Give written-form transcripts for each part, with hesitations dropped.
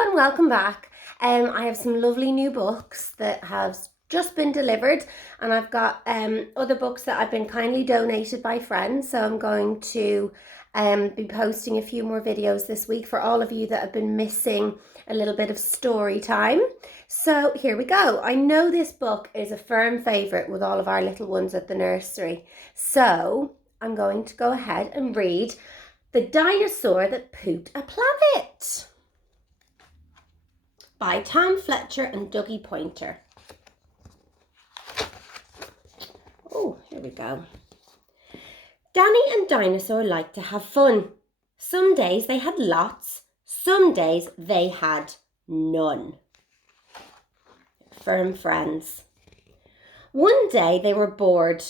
everyone, welcome back. I have some lovely new books that have just been delivered, and I've got other books that I've been kindly donated by friends, so I'm going to be posting a few more videos this week for all of you that have been missing a little bit of story time. So here we go. I know this book is a firm favourite with all of our little ones at the nursery, so I'm going to go ahead and read The Dinosaur That Pooped a Planet by Tam Fletcher and Dougie Poynter. Oh, here we go. Danny and Dinosaur liked to have fun. Some days they had lots, some days they had none. Firm friends. One day they were bored.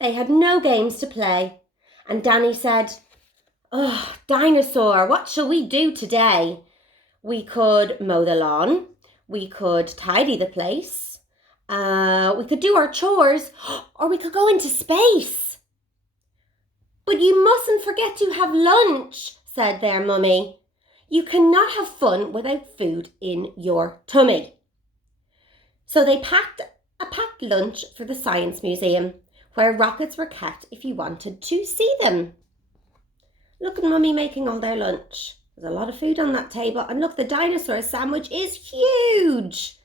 They had no games to play, and Danny said, "Oh, Dinosaur, what shall we do today? We could mow the lawn, we could tidy the place, we could do our chores, or we could go into space." "But you mustn't forget to have lunch," said their mummy. "You cannot have fun without food in your tummy." So they packed a packed lunch for the Science Museum, where rockets were kept if you wanted to see them. Look at Mummy making all their lunch. There's a lot of food on that table, and look, the dinosaur sandwich is huge.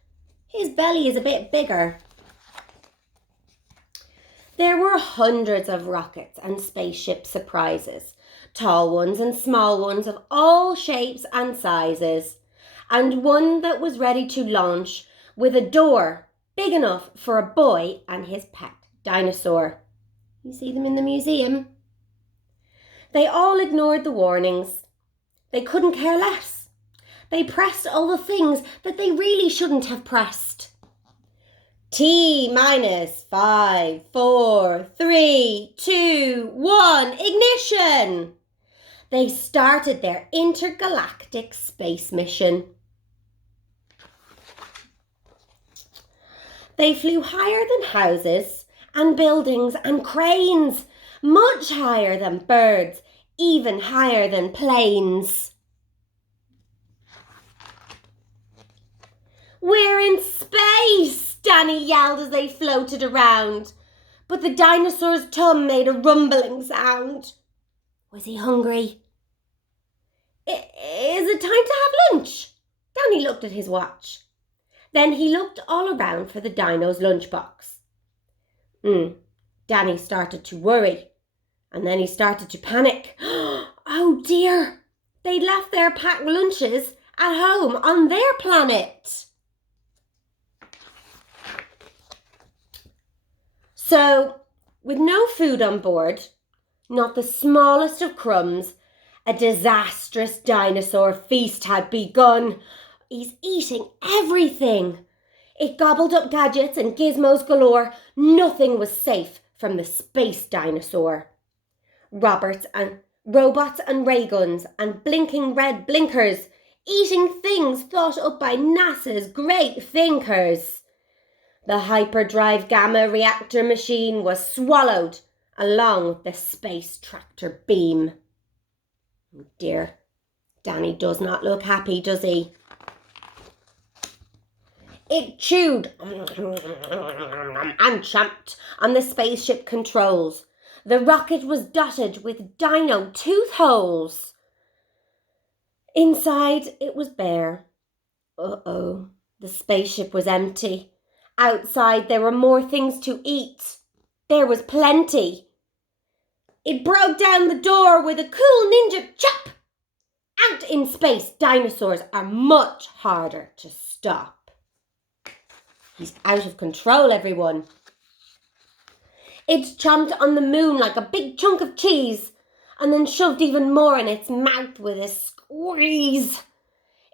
His belly is a bit bigger. There were hundreds of rockets and spaceship surprises, tall ones and small ones of all shapes and sizes, and one that was ready to launch with a door big enough for a boy and his pet dinosaur. You see them in the museum. They all ignored the warnings. They couldn't care less. They pressed all the things that they really shouldn't have pressed. T-minus 5, 4, 3, 2, 1, ignition! They started their intergalactic space mission. They flew higher than houses and buildings and cranes, much higher than birds, even higher than planes. "We're in space!" Danny yelled as they floated around. But the dinosaur's tum made a rumbling sound. Was he hungry? Is it time to have lunch? Danny looked at his watch. Then he looked all around for the dino's lunchbox. Danny started to worry. And then he started to panic. Oh dear, they'd left their packed lunches at home on their planet. So, with no food on board, not the smallest of crumbs, a disastrous dinosaur feast had begun. He's eating everything. It gobbled up gadgets and gizmos galore. Nothing was safe from the space dinosaur. Robots and ray guns and blinking red blinkers, eating things thought up by NASA's great thinkers. The hyperdrive gamma reactor machine was swallowed along the space tractor beam. Oh dear, Danny does not look happy, does he? It chewed and champed on the spaceship controls. The rocket was dotted with dino tooth holes. Inside, it was bare. Uh-oh, the spaceship was empty. Outside, there were more things to eat. There was plenty. It broke down the door with a cool ninja chop. Out in space, dinosaurs are much harder to stop. He's out of control, everyone. It chomped on the moon like a big chunk of cheese, and then shoved even more in its mouth with a squeeze.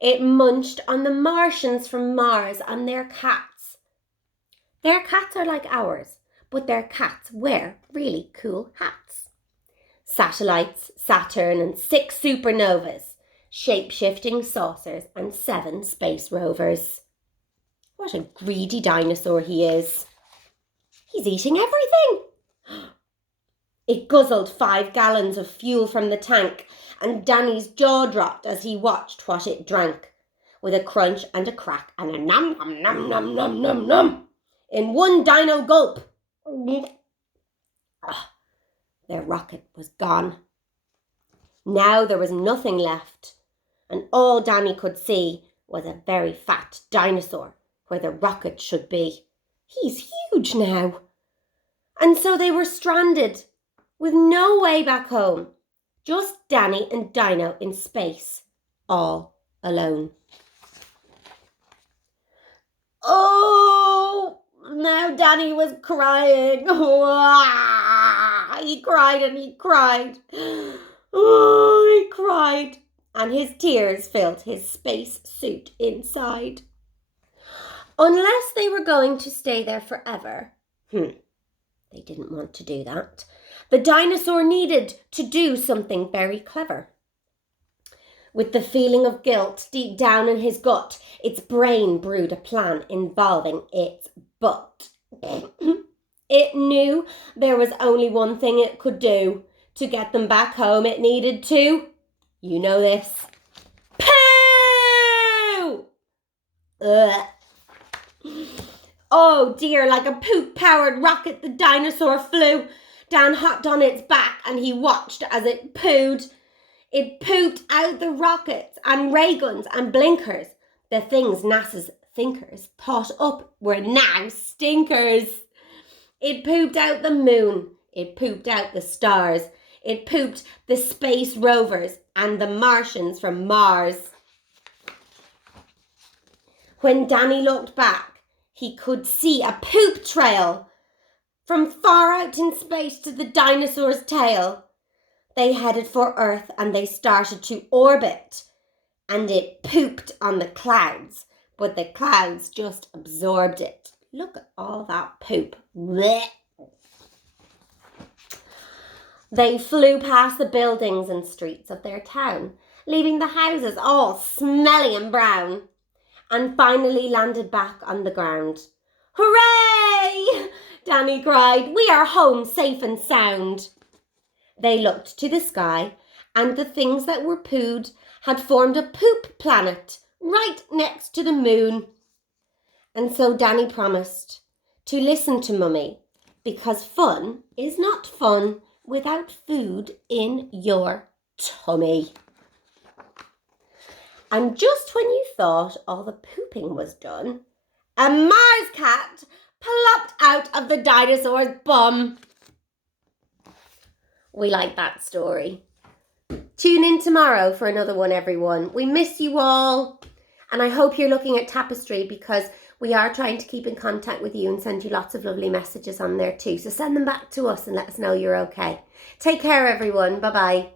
It munched on the Martians from Mars and their cats. Their cats are like ours, but their cats wear really cool hats. Satellites, Saturn, and 6 supernovas, shape-shifting saucers, and 7 space rovers. What a greedy dinosaur he is. He's eating everything. It guzzled 5 gallons of fuel from the tank, and Danny's jaw dropped as he watched what it drank. with a crunch and a crack and a nom nom nom nom nom nom nom in one dino gulp. Their rocket was gone. Now there was nothing left, and all Danny could see was a very fat dinosaur where the rocket should be. He's huge now. And so they were stranded with no way back home. Just Danny and Dino in space, all alone. Oh, now Danny was crying. He cried and he cried. Oh, he cried. And his tears filled his space suit inside. Unless they were going to stay there forever. They didn't want to do that. The dinosaur needed to do something very clever. With the feeling of guilt deep down in his gut, its brain brewed a plan involving its butt. It knew there was only one thing it could do. To get them back home, it needed to, you know this, poo! Ugh. Oh dear, like a poop-powered rocket, the dinosaur flew. Dan hopped on its back and he watched as it pooed. It pooped out the rockets and ray guns and blinkers. The things NASA's thinkers thought up were now stinkers. It pooped out the moon. It pooped out the stars. It pooped the space rovers and the Martians from Mars. When Danny looked back, he could see a poop trail from far out in space to the dinosaur's tail. They headed for Earth and they started to orbit. And it pooped on the clouds, but the clouds just absorbed it. Look at all that poop. Blech. They flew past the buildings and streets of their town, leaving the houses all smelly and brown, and finally landed back on the ground. Hooray! Danny cried. We are home safe and sound. They looked to the sky, and the things that were pooed had formed a poop planet right next to the moon. And so Danny promised to listen to Mummy, because fun is not fun without food in your tummy. And just when you thought all the pooping was done, a Mars cat plopped out of the dinosaur's bum. We like that story. Tune in tomorrow for another one, everyone. We miss you all. And I hope you're looking at Tapestry, because we are trying to keep in contact with you and send you lots of lovely messages on there too. So send them back to us and let us know you're okay. Take care, everyone. Bye-bye.